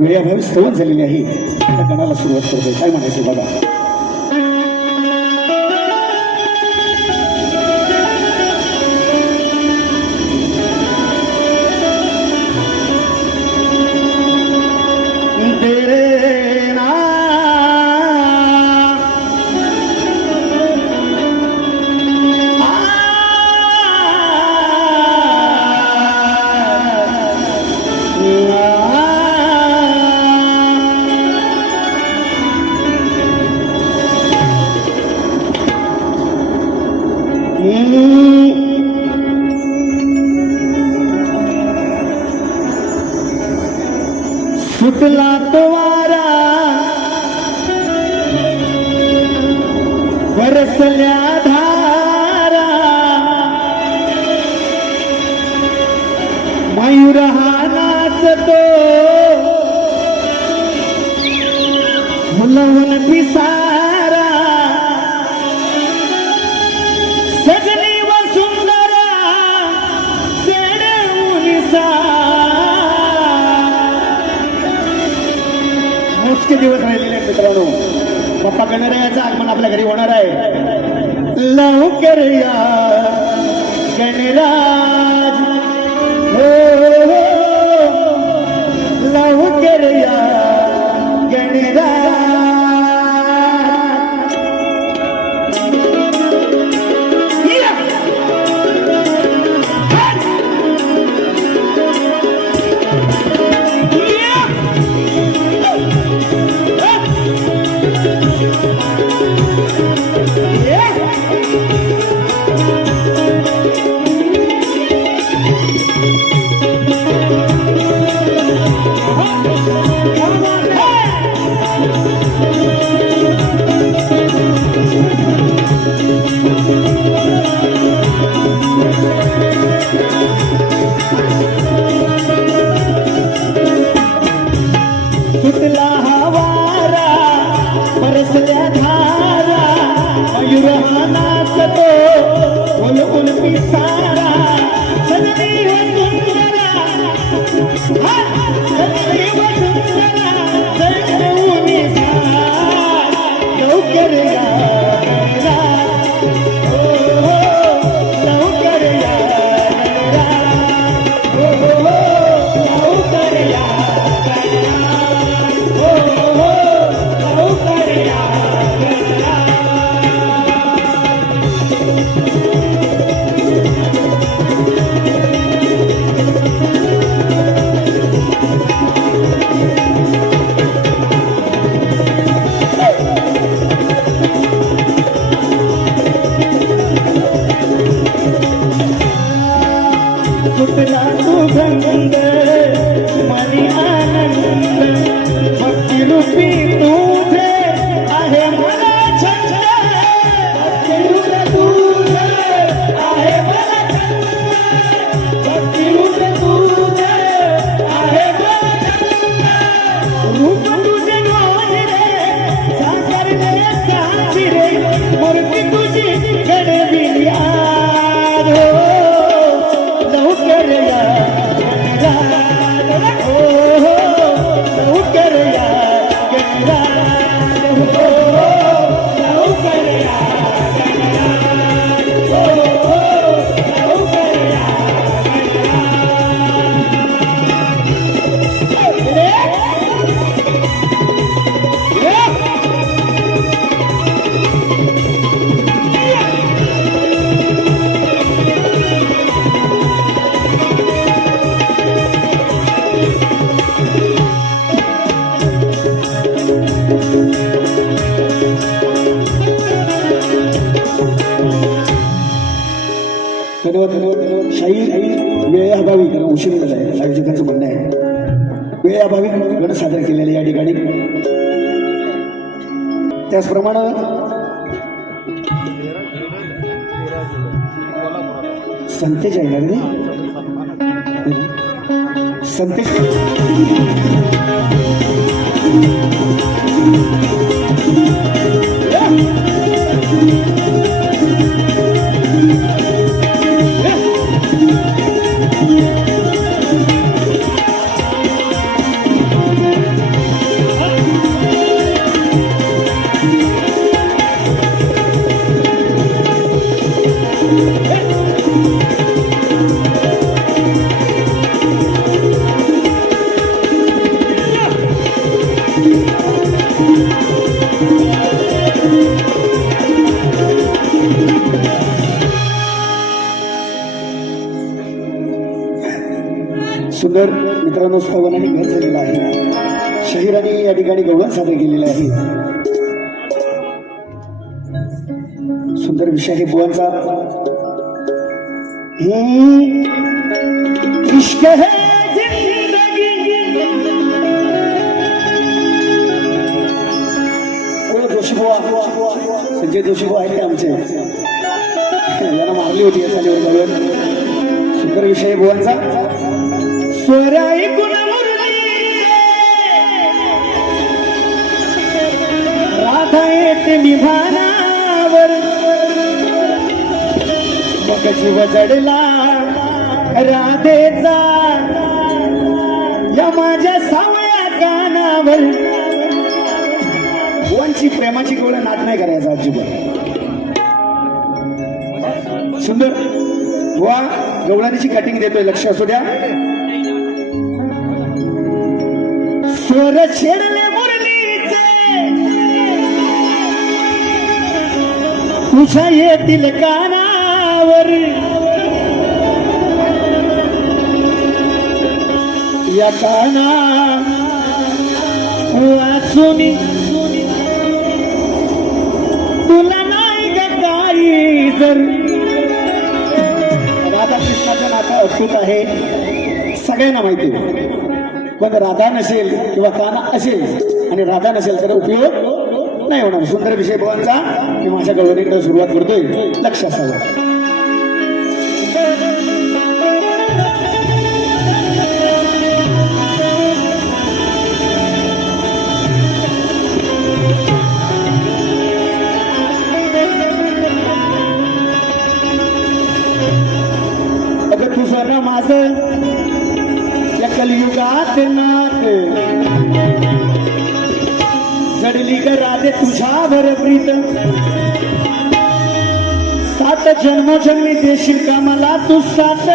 वेळाभावी स्थगित झालेली आहे. त्या गणाला सुरुवात करतोय. काय म्हणायचं बघा? सुटला तो वारा बरसल्या धारा. मयूर हा नाचतो. मुलवन पिसा गणरायाचं आगमन आपल्या घरी होणार आहे. लवकर या. ಸುತ್ತಲಾ त्यांचं म्हणणं आहे. वेळेअभावी गण सादर केलेले या ठिकाणी. त्याचप्रमाणे संतेश येणार नाही संतेश सुंदर मित्रांनो स्थवनाने घर झालेला आहे. शहिराने या ठिकाणी गौरव सादर केलेलं आहे. सुंदर विषय आहे बुवांचा. हम्म, इश्क है संजय जोशी आहेत ते आमचे? यांना मारली होती या चालीवर सुंदर विषय बुवांचा. राधा येते भारावर. मग जीव जडला राधेचा या माझ्या सावळ्या कानावर. बुवांची प्रेमाची केवढं नाद नाही करायचा अजिबात. सुंदर. वा गवळानीची कटिंग देतोय लक्ष असू द्या. स्वर छेडले तुझ्या येतील कानावर या काना वाचून तुला नाही गाई जर? राधाकृष्णाचं नातं अद्भुत आहे. सगळ्यांना माहिती आहे. पण राधा नसेल किंवा काना असेल आणि राधा नसेल तर उपयोग नाही होणार. सुंदर विषय भवांचा मी माझ्या गळवणीकडे सुरुवात करतोय. लक्ष असावं माझ या कलियुगात नात. घडली ग राधे तुझ्यावर प्रीत. सात जन्म जन्मी देशील का मला तू सात?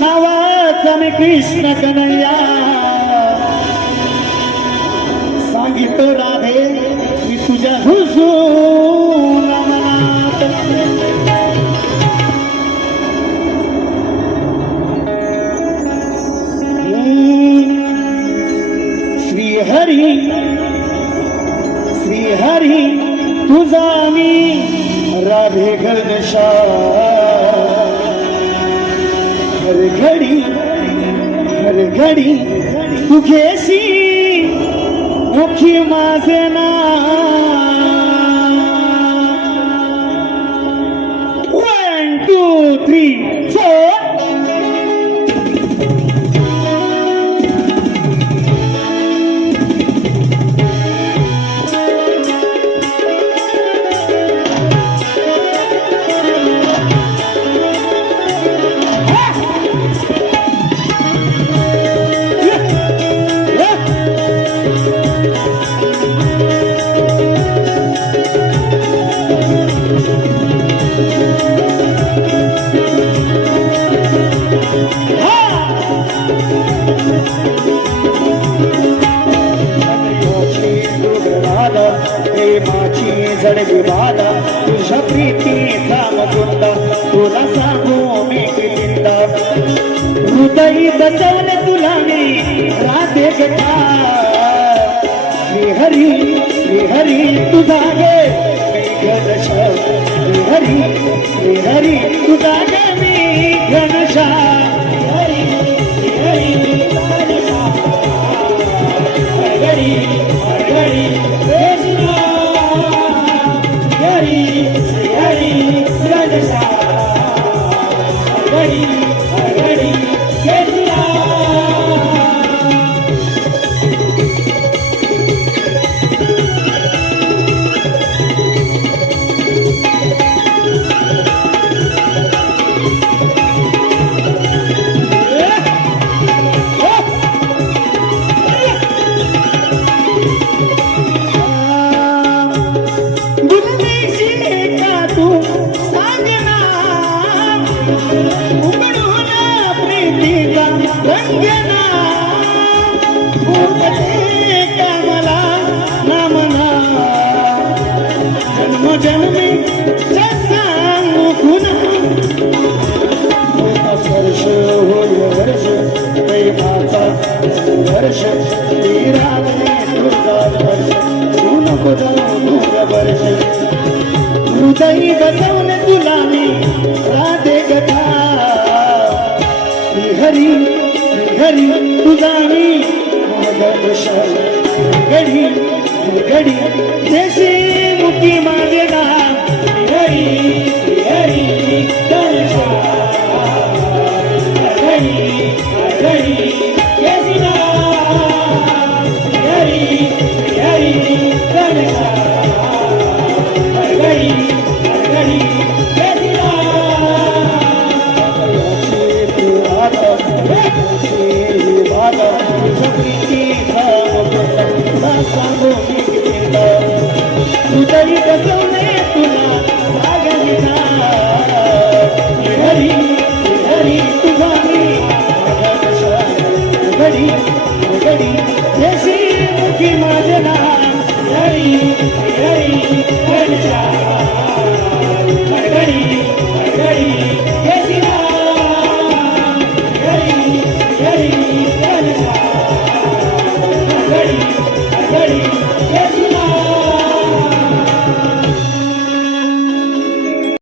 नावाचा मी कृष्ण कन्हैया. सांगितो रा घडी तू घेशी मुखी माझे ना विवादा तुझ्या प्रीतीचा मकुंद तुला सांगू मी किलिंद हृदय बसवले तुला मी राधे गटा श्रीहरी श्रीहरी तुझा गे श्रीहरी श्रीहरी तुझा गे घडी घडी देशी मुकी मा